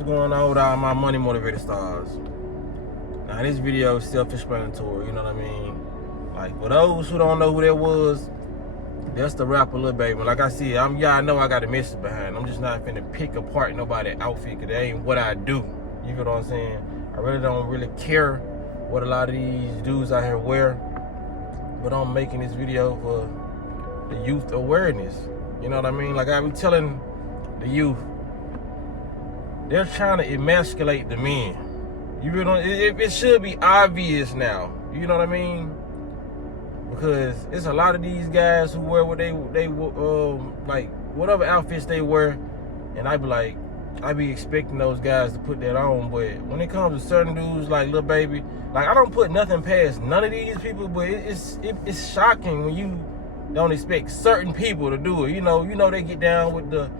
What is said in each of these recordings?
What's going on with all my money motivated stars? Now this video is self-explanatory, you know what I mean? Like for those who don't know who that was, that's the rapper Lil Baby. Like I said, y'all know I got a message behind. I'm just not finna pick apart nobody's outfit, cause that ain't what I do. You feel what I'm saying? I really don't care what a lot of these dudes out here wear, but I'm making this video for the youth awareness. You know what I mean? Like I be telling the youth, they're trying to emasculate the men. You know, it should be obvious now. You know what I mean? Because it's a lot of these guys who wear what they like whatever outfits they wear, and I be expecting those guys to put that on. But when it comes to certain dudes like Lil Baby, like I don't put nothing past none of these people, but it's shocking when you don't expect certain people to do it. You know they get down with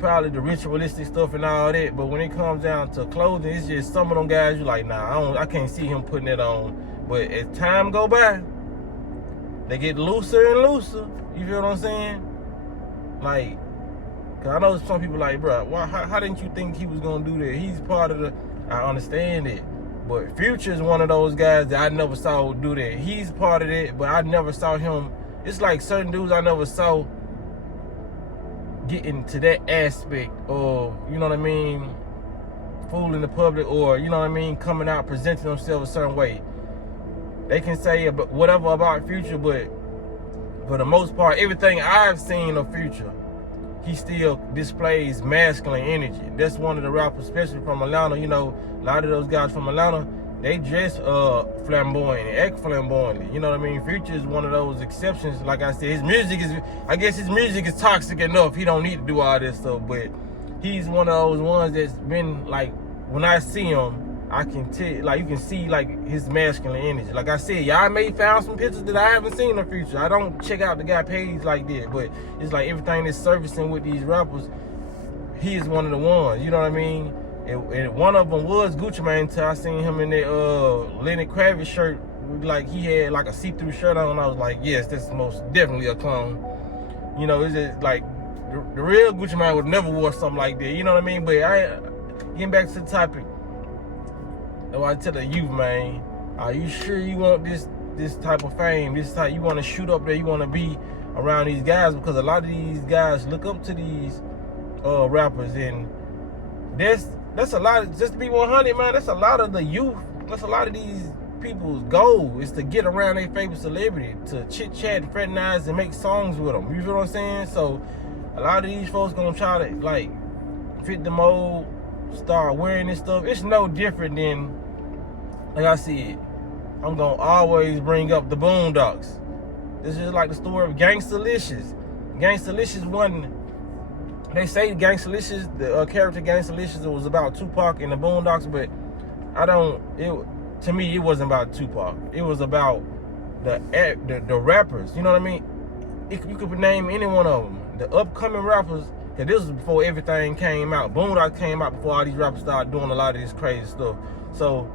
probably the ritualistic stuff and all that, but when it comes down to clothing, it's just some of them guys you like, nah, I can't see him putting it on. But as time go by, they get looser and looser. You feel what I'm saying? Like, cause I know some people like, bro, how didn't you think he was gonna do that? He's part of I understand it, but Future is one of those guys that I never saw do that. He's part of it, but I never saw him. It's like certain dudes I never saw getting to that aspect of, you know what I mean, fooling the public, or, you know what I mean, coming out presenting themselves a certain way. They can say whatever about Future, but for the most part, everything I've seen of Future, he still displays masculine energy. That's one of the rappers, especially from Atlanta. You know, a lot of those guys from Atlanta, they dress flamboyant and act flamboyantly. You know what I mean? Future is one of those exceptions. Like I said, I guess his music is toxic enough. He don't need to do all this stuff, but he's one of those ones that's been like, when I see him, I can tell, like you can see like his masculine energy. Like I said, y'all may found some pictures that I haven't seen of Future. I don't check out the guy page like that, but it's like everything that's surfacing with these rappers, he is one of the ones. You know what I mean? And one of them was Gucci Mane until I seen him in that Lenny Kravitz shirt. Like he had like a see-through shirt on. I was like, yes, that's most definitely a clone. You know, it's just like the real Gucci Mane would never wore something like that. You know what I mean? But getting back to the topic, I tell the youth, man, are you sure you want this type of fame? This type, you want to shoot up there? You want to be around these guys? Because a lot of these guys look up to these rappers, and that's a lot. Just to be 100, man, that's a lot of the youth. That's a lot of these people's goal is to get around their favorite celebrity, to chit chat, fraternize, and make songs with them. You feel what I'm saying? So a lot of these folks gonna try to like fit the mold, start wearing this stuff. It's no different than, like I said, I'm gonna always bring up the Boondocks. This is like the story of Gangstalicious. Gangstalicious wasn't, they say Gangstalicious, the character Gangstalicious, it was about Tupac and the Boondocks, but to me, it wasn't about Tupac. It was about the rappers. You know what I mean? You could name any one of them. The upcoming rappers, because this was before everything came out. Boondocks came out before all these rappers started doing a lot of this crazy stuff. So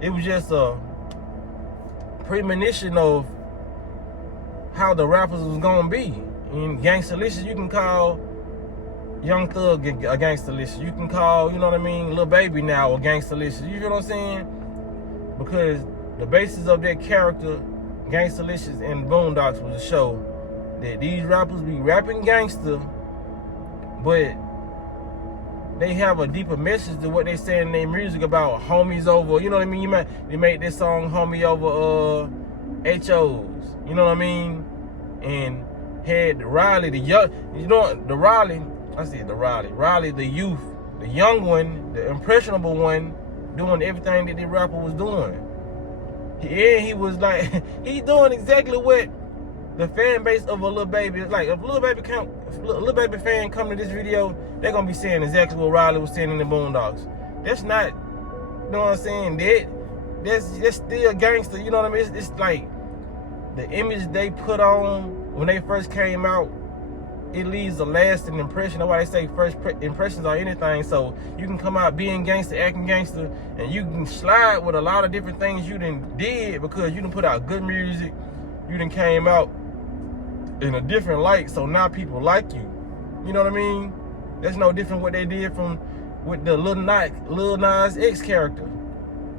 it was just a premonition of how the rappers was gonna be. In Gangstalicious, you can call Young Thug a Gangstalicious. You can call, you know what I mean, Lil Baby now a Gangstalicious. You feel what I'm saying? Because the basis of that character, Gangstalicious and Boondocks, was to show that these rappers be rapping gangster, but they have a deeper message to what they say in their music about homies over, you know what I mean? They made this song Homie Over HOs, you know what I mean? And had Riley, the young, you know, the Riley, Riley, the youth, the young one, the impressionable one, doing everything that the rapper was doing. He was like, he doing exactly what the fan base of a Lil Baby, like if a Lil Baby fan come to this video, they're gonna be saying exactly what Riley was saying in the Boondocks. That's not, you know what I'm saying? That's still gangster. You know what I mean? It's like the image they put on when they first came out. It leaves a lasting impression. That's why they say first impressions are anything. So you can come out being gangster, acting gangster, and you can slide with a lot of different things you done did because you done put out good music. You done came out in a different light, so now people like you. You know what I mean? That's no different what they did from with the Lil Nas X character.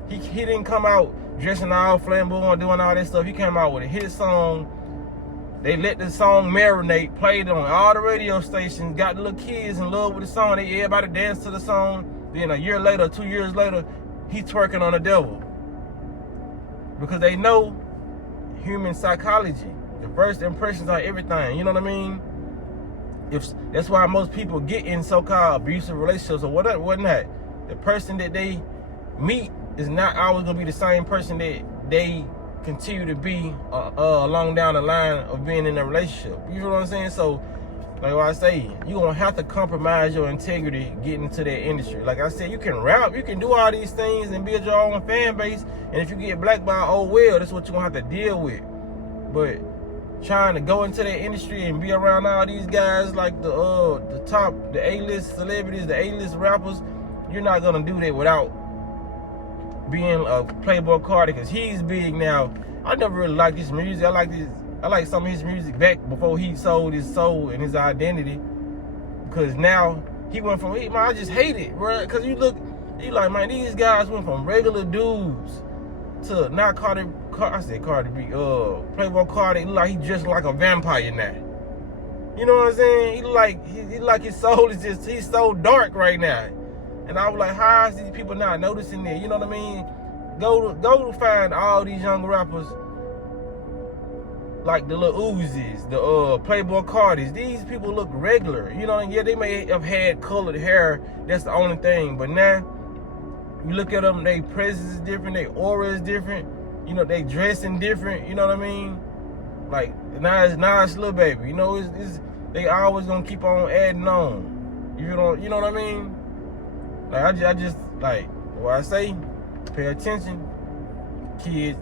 He didn't come out dressing all flamboyant, doing all that stuff. He came out with a hit song. They let the song marinate, played it on all the radio stations, got the little kids in love with the song. Everybody danced to the song. Then a year later, 2 years later, he's twerking on the devil. Because they know human psychology. The first impressions are everything, you know what I mean? That's why most people get in so-called abusive relationships or whatnot. The person that they meet is not always gonna be the same person that they continue to be along down the line of being in a relationship. You know what I'm saying? So, like what I say, you're gonna have to compromise your integrity getting into that industry. Like I said, you can rap, you can do all these things and build your own fan base. And if you get blackballed, oh well, that's what you're gonna have to deal with. But trying to go into that industry and be around all these guys like the top, the A-list celebrities, the A-list rappers, you're not gonna do that without being a Playboi Carti, because he's big now. I never really liked his music. I like some of his music back before he sold his soul and his identity. Because now he went from, I just hate it, bro. Because you like, man, these guys went from regular dudes to now Carti B, Playboi Carti, like he dressed like a vampire now. You know what I'm saying? He like his soul is just, he's so dark right now. And I was like, how is these people not noticing it? You know what I mean? Go to find all these young rappers like the Lil Uzis, the Playboi Cartis. These people look regular. You know, yeah, they may have had colored hair. That's the only thing. But now, you look at them, their presence is different, their aura is different. You know, they dressing different. You know what I mean? Like, now it's Lil Baby. You know, they always gonna keep on adding on. You know what I mean? Like, I just like what I say, pay attention, kids,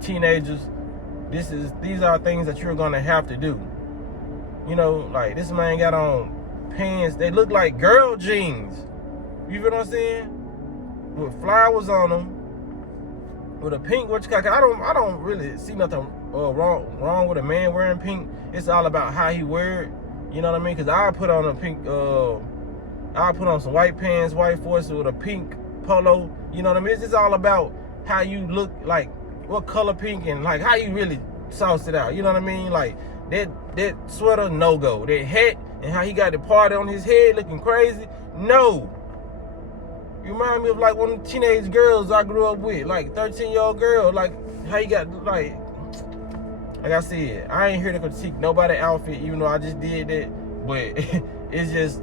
teenagers. These are things that you're gonna have to do. You know, like this man got on pants, they look like girl jeans. You feel what I'm saying? With flowers on them, with a pink, I don't really see nothing wrong with a man wearing pink. It's all about how he wear it. You know what I mean? Because I put on a pink, I put on some white pants, white forces with a pink polo. You know what I mean? It's just all about how you look, like what color pink, and like how you really sauce it out. You know what I mean? Like that sweater, no go. That hat and how he got the party on his head looking crazy, no. You remind me of like one of the teenage girls I grew up with, like 13-year-old girl. Like how you got like I said, I ain't here to critique nobody's outfit, even though I just did that. But it's just,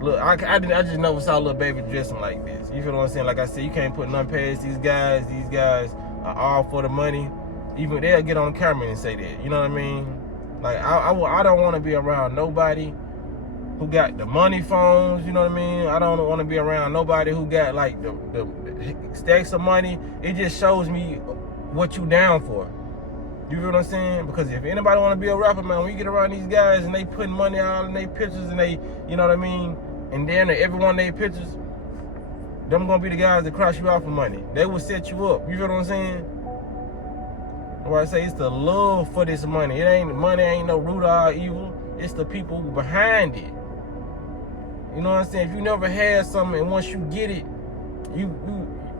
look, I just never saw Lil Baby dressing like this. You feel what I'm saying? Like I said, you can't put none past these guys. These guys are all for the money. Even they'll get on camera and say that. You know what I mean? Like I don't want to be around nobody who got the money phones. You know what I mean? I don't want to be around nobody who got like the stacks of money. It just shows me what you down for. You feel what I'm saying? Because if anybody want to be a rapper, man, when you get around these guys and they putting money out in their pictures and they, you know what I mean? And then every one of their pictures, them gonna be the guys that cross you out for money. They will set you up. You feel what I'm saying? What I say, it's the love for this money. Money ain't no root of all evil. It's the people behind it. You know what I'm saying? If you never had something and once you get it,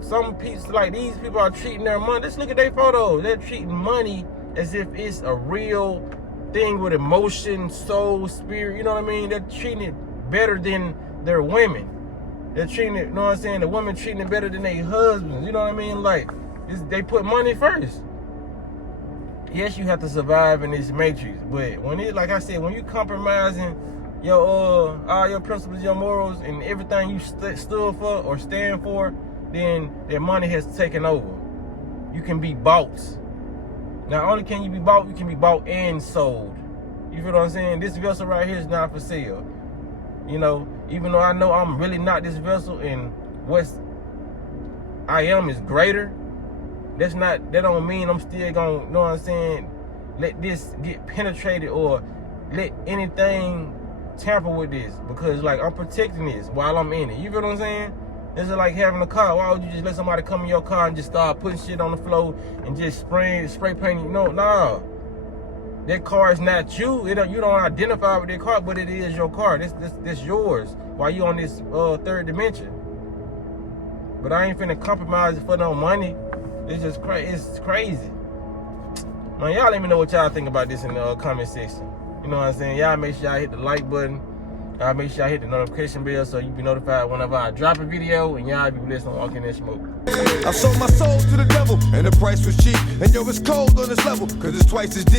some people, like these people are treating their money. Let's look at their photos. They're treating money as if it's a real thing with emotion, soul, spirit. You know what I mean? They're treating it better than their women. They're treating it, you know what I'm saying? The women treating it better than their husbands. You know what I mean? Like, they put money first. Yes, you have to survive in this matrix, but when it, like I said, when you compromising your all your principles, your morals, and everything you stood for or stand for, then that money has taken over. You can be bought. Not only can you be bought, you can be bought and sold. You feel what I'm saying? This vessel right here is not for sale. You know, even though I know I'm really not this vessel, and what I am is greater, that don't mean I'm still gonna, you know what I'm saying, let this get penetrated or let anything tamper with this, because like I'm protecting this while I'm in it. You feel what I'm saying? This is like having a car. Why would you just let somebody come in your car and just start putting shit on the floor and just spray painting? No. That car is not you. You don't identify with that car, but it is your car. This yours. While you on this third dimension. But I ain't finna compromise it for no money. It's just it's crazy. Man, y'all let me know what y'all think about this in the comment section. You know what I'm saying? Y'all make sure y'all hit the like button. Y'all make sure y'all hit the notification bell so you be notified whenever I drop a video and y'all be listening to Walking in Smoke. I sold my soul to the devil and the price was cheap. And yo, it's cold on this level, cause it's twice as deep.